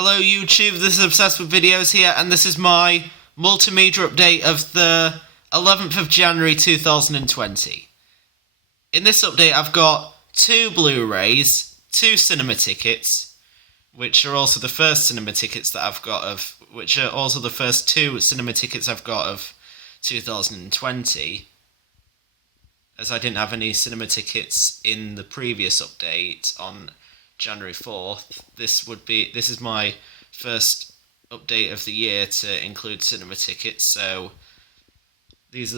Hello YouTube, this is Obsessed with Videos here, and this is my multimedia update of the 11th of January 2020. In this update I've got 2 Blu-Rays, 2 cinema tickets, which are also the first cinema tickets that I've got of, which are also the first 2 cinema tickets I've got of 2020, as I didn't have any cinema tickets in the previous update on January 4th. This is my first update of the year to include cinema tickets, so this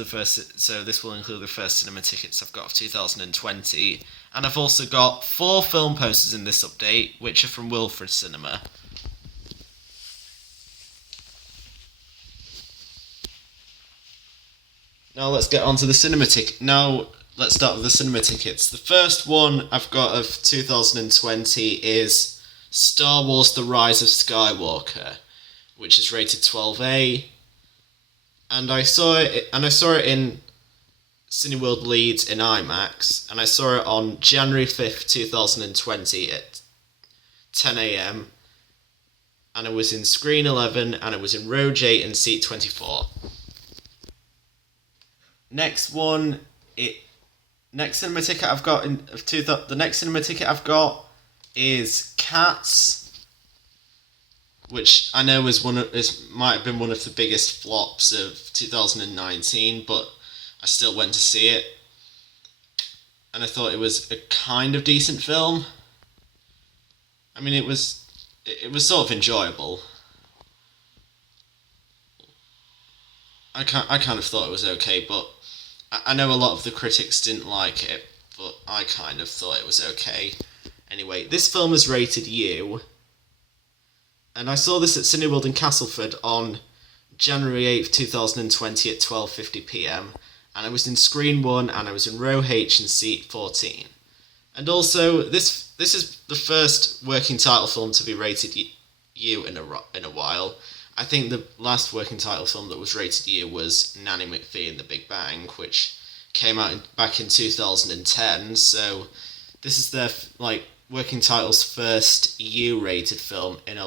will include the first cinema tickets I've got of 2020, and I've also got 4 film posters in this update, which are from Wilfrid Cinema. Now let's get on to the cinema ticket. Let's start with the cinema tickets. The first one I've got of 2020 is Star Wars: The Rise of Skywalker, which is rated 12A. And I saw it in Cineworld Leeds in IMAX, and I saw it on January 5th, 2020 at 10 a.m. and it was in Screen 11 and it was in Row J and Seat 24. Next cinema ticket I've got the next cinema ticket I've got is Cats, which I know might have been one of the biggest flops of 2019, but I still went to see it, and I thought it was a kind of decent film. I mean, it was sort of enjoyable. I kind of thought it was okay, but I know a lot of the critics didn't like it, but I kind of thought it was okay. Anyway, this film is rated U, and I saw this at Cineworld in Castleford on January 8th, 2020 at 12:50 p.m, and I was in Screen 1 and I was in Row H and Seat 14. And also, this is the first working title film to be rated U in a while. I think the last working title film that was rated U was Nanny McPhee and the Big Bang, which came out back in 2010. So this is their working title's first U-rated film in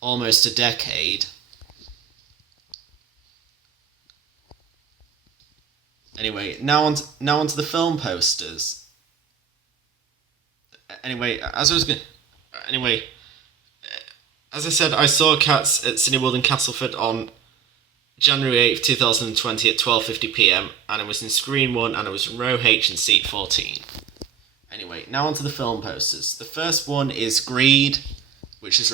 almost a decade. Anyway, now onto the film posters. As I said, I saw Cats at Cineworld in Castleford on January 8th, 2020 at 12:50 p.m, and I was in Screen 1 and I was in Row H and Seat 14. Anyway, now onto the film posters. The first one is Greed, which will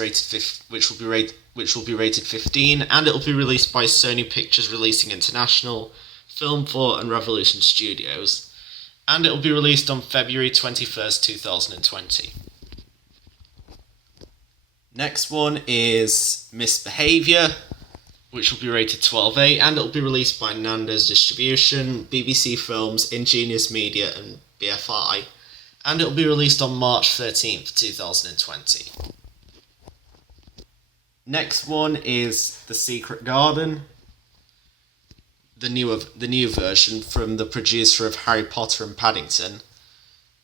be rated 15, and it will be released by Sony Pictures Releasing International, Film 4 and Revolution Studios, and it will be released on February 21st, 2020. Next one is Misbehaviour, which will be rated 12A, and it will be released by Nando's Distribution, BBC Films, Ingenious Media and BFI, and it will be released on March 13th, 2020. Next one is The Secret Garden, the new version from the producer of Harry Potter and Paddington.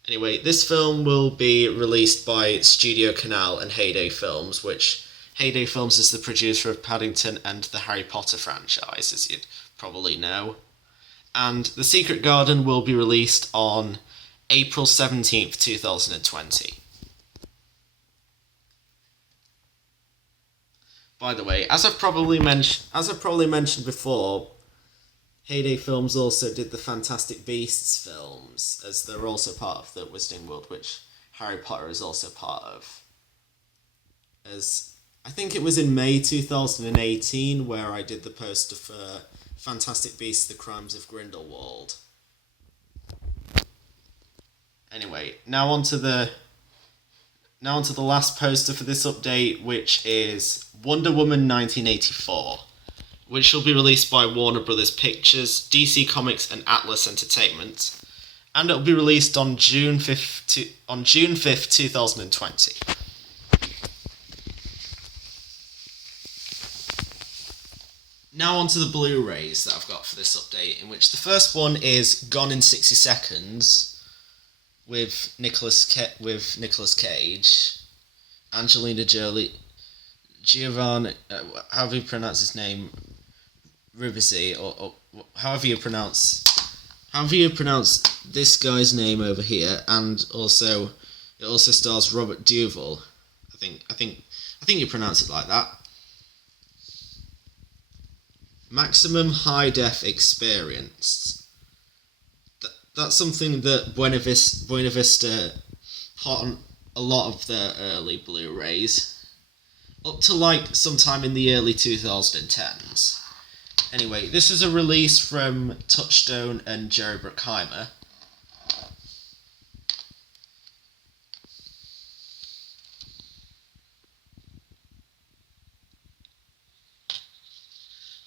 Anyway, this film will be released by Studio Canal and Heyday Films, which Heyday Films is the producer of Paddington and the Harry Potter franchise, as you'd probably know. And The Secret Garden will be released on April 17th, 2020. By the way, as I've probably mentioned before, Heyday Films also did the Fantastic Beasts films, as they're also part of the Wizarding World, which Harry Potter is also part of. As I think it was in May 2018 where I did the poster for Fantastic Beasts: The Crimes of Grindelwald. Anyway, now onto the last poster for this update, which is Wonder Woman 1984. Which will be released by Warner Brothers Pictures, DC Comics and Atlas Entertainment, and it will be released on June 5th, 2020. Now onto the Blu-Rays that I've got for this update, in which the first one is Gone in 60 Seconds, with Nicolas Cage, Angelina Jolie, Giovanni, however you pronounce his name, Ribisi, or however you pronounce this guy's name over here, and also it also stars Robert Duvall. I think you pronounce it like that. Maximum high def experience. That's something that Buena Vista put on a lot of their early Blu-rays, up to like sometime in the early 2010s. Anyway, this is a release from Touchstone and Jerry Bruckheimer.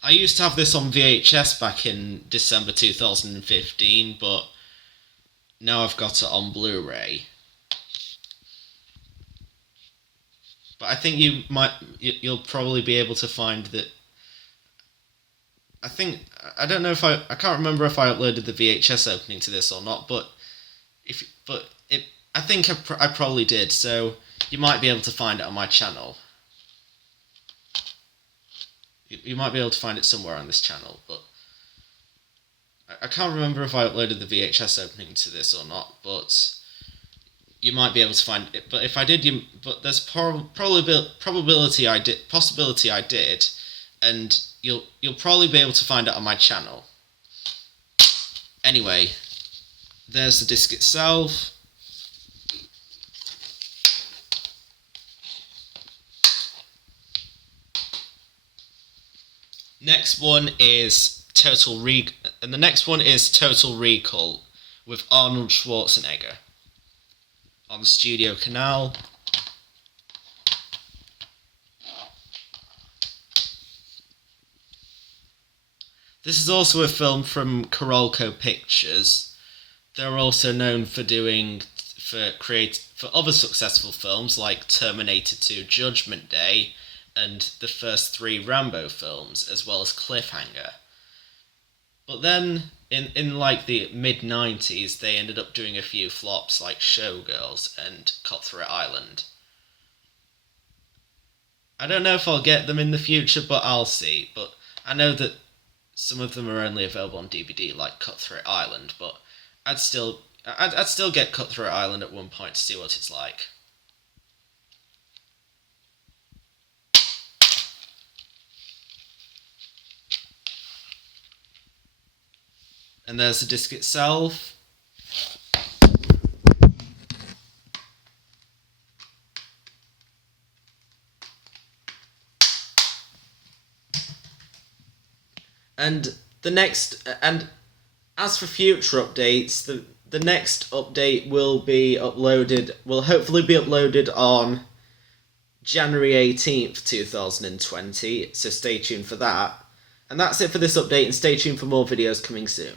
I used to have this on VHS back in December 2015, but now I've got it on Blu-ray. But I think you'll probably be able to find that. I don't know if I can't remember if I uploaded the VHS opening to this or not, but I think I probably did, so you might be able to find it on my channel. You might be able to find it somewhere on this channel, but I can't remember if I uploaded the VHS opening to this or not, but you might be able to find it. But if I did, but there's possibility I did, and you'll probably be able to find it on my channel. Anyway, there's the disc itself. Next one is Total Recall with Arnold Schwarzenegger on the Studio Canal. This is also a film from Carolco Pictures. They're also known for other successful films like Terminator 2: Judgment Day and the first 3 Rambo films, as well as Cliffhanger. But then, in like the mid-90s, they ended up doing a few flops like Showgirls and Cutthroat Island. I don't know if I'll get them in the future, but I'll see. But I know that some of them are only available on DVD, like Cutthroat Island, but I'd still get Cutthroat Island at one point to see what it's like. And there's the disc itself. And as for future updates, the next update will hopefully be uploaded on January 18th, 2020, so stay tuned for that. And that's it for this update, and stay tuned for more videos coming soon.